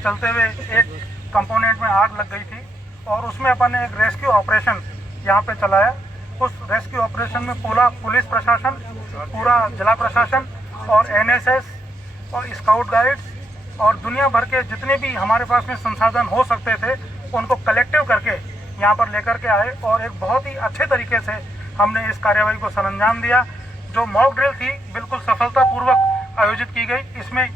चलते हुए एक कंपोनेंट में आग लग गई थी और उसमें अपन ने एक रेस्क्यू ऑपरेशन यहाँ पे चलाया। उस रेस्क्यू ऑपरेशन में पूरा पुलिस प्रशासन, पूरा जिला प्रशासन और एनएसएस और स्काउट गाइड्स और दुनिया भर के जितने भी हमारे पास में संसाधन हो सकते थे उनको कलेक्टिव करके यहाँ पर लेकर के आए और एक बहुत ही अच्छे तरीके से हमने इस कार्यवाही को सरअंजाम दिया। जो मॉक ड्रिल थी बिल्कुल सफलतापूर्वक आयोजित की गई। इसमें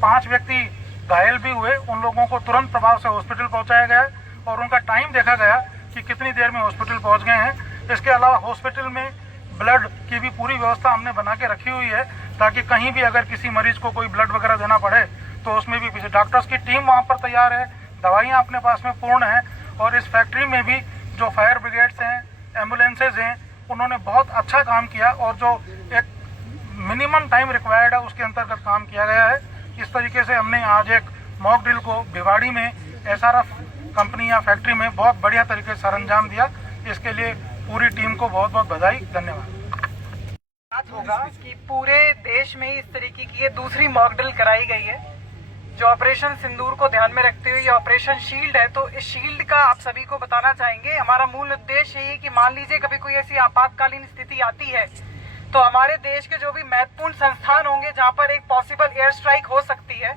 5 व्यक्ति घायल भी हुए, उन लोगों को तुरंत प्रभाव से हॉस्पिटल पहुंचाया गया और उनका टाइम देखा गया कि कितनी देर में हॉस्पिटल पहुंच गए हैं। इसके अलावा हॉस्पिटल में ब्लड की भी पूरी व्यवस्था हमने बना के रखी हुई है ताकि कहीं भी अगर किसी मरीज को कोई ब्लड वगैरह देना पड़े तो उसमें भी पीछे डॉक्टर्स की टीम वहाँ पर तैयार है, दवाइयाँ अपने पास में पूर्ण है। और इस फैक्ट्री में भी जो फायर ब्रिगेड्स हैं, एम्बुलेंसेज हैं, उन्होंने बहुत अच्छा काम किया और जो एक मिनिमम टाइम रिक्वायर्ड है उसके अंतर्गत काम किया गया है। इस तरीके से हमने आज एक मॉक ड्रिल को भिवाड़ी में एसआरएफ कंपनी या फैक्ट्री में बहुत बढ़िया तरीके से सरअंजाम दिया। इसके लिए पूरी टीम को बहुत बहुत बधाई, धन्यवाद। बात होगा कि पूरे देश में इस तरीके की ये दूसरी मॉक ड्रिल कराई गई है जो ऑपरेशन सिंदूर को ध्यान में रखते हुए ये ऑपरेशन शील्ड है। तो इस शील्ड का आप सभी को बताना चाहेंगे, हमारा मूल उद्देश्य यही है कि मान लीजिए कभी कोई ऐसी आपातकालीन स्थिति आती है तो हमारे देश के जो भी महत्वपूर्ण संस्थान होंगे जहां पर एक पॉसिबल एयर स्ट्राइक हो सकती है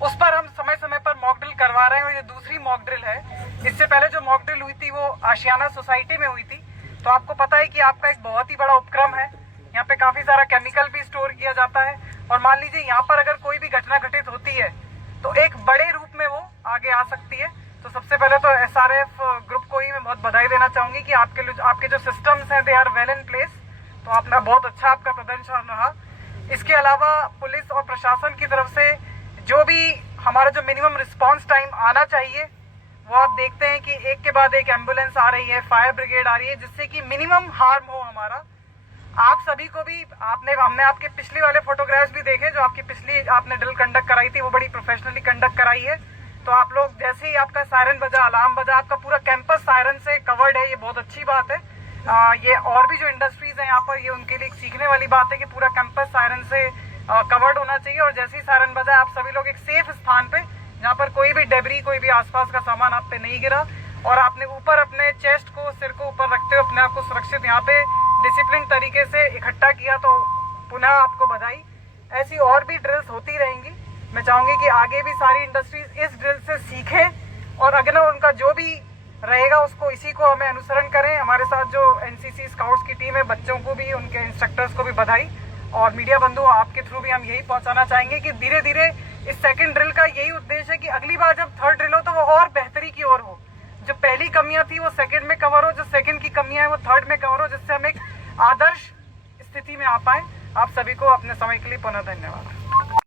उस पर हम समय समय पर मॉक ड्रिल करवा रहे हैं। और ये दूसरी मॉक ड्रिल है। इससे पहले जो मॉक ड्रिल हुई थी वो आशियाना सोसाइटी में हुई थी। तो आपको पता है कि आपका एक बहुत ही बड़ा उपक्रम है, यहाँ पे काफी सारा केमिकल भी स्टोर किया जाता है और मान लीजिए यहाँ पर अगर कोई भी घटना घटित होती है तो एक बड़े रूप में वो आगे आ सकती है। तो सबसे पहले तो एसआरएफ ग्रुप को ही मैं बहुत बधाई देना चाहूंगी कि आपके जो सिस्टम्स हैं they are well in place. तो आपने बहुत अच्छा आपका प्रदर्शन रहा। इसके अलावा पुलिस और प्रशासन की तरफ से जो भी हमारा जो मिनिमम रिस्पांस टाइम आना चाहिए वो आप देखते हैं कि एक के बाद एक एम्बुलेंस आ रही है, फायर ब्रिगेड आ रही है, जिससे कि मिनिमम हार्म हो हमारा। आप सभी को भी हमने आपके पिछली वाले फोटोग्राफ्स भी देखे जो आपकी पिछली आपने ड्रिल कंडक्ट कराई थी, वो बड़ी प्रोफेशनली कंडक्ट कराई है। तो आप लोग जैसे ही आपका सायरन बजा, अलार्म बजा, आपका पूरा कैंपस सायरन से कवर्ड है, ये बहुत अच्छी बात है। ये और भी जो इंडस्ट्रीज है यहाँ पर ये उनके लिए सीखने वाली बात है कि पूरा कैंपस सायरन से कवर्ड होना चाहिए। और जैसे ही सायरन बजा आप सभी लोग एक सेफ स्थान पे जहाँ पर कोई भी डेबरी, कोई भी आसपास का सामान आप पे नहीं गिरा और आपने ऊपर अपने चेस्ट को, सिर को ऊपर रखते हुए अपने आप को सुरक्षित यहाँ पे डिसिप्लिन तरीके से इकट्ठा किया। तो पुनः आपको बधाई। ऐसी और भी ड्रिल्स होती रहेंगी। मैं चाहूंगी कि आगे भी सारी इंडस्ट्रीज इस ड्रिल से सीखें और अगर उनका जो भी रहेगा उसको इसी को हमें अनुसरण करें। हमारे साथ जो एनसीसी स्काउट्स की टीम है, बच्चों को भी, उनके इंस्ट्रक्टर्स को भी बधाई। और मीडिया बंधु आपके थ्रू भी हम यही पहुंचाना चाहेंगे कि धीरे धीरे इस सेकंड ड्रिल का यही उद्देश्य है कि अगली बार जब थर्ड ड्रिल हो तो वो और बेहतरी की ओर हो। जो पहली कमियां थी वो सेकंड में कवर हो, जो सेकंड की कमियां है वो थर्ड में कवर हो, जिससे हम एक आदर्श स्थिति में आ पाए। आप सभी को अपने समय के लिए पुनः धन्यवाद।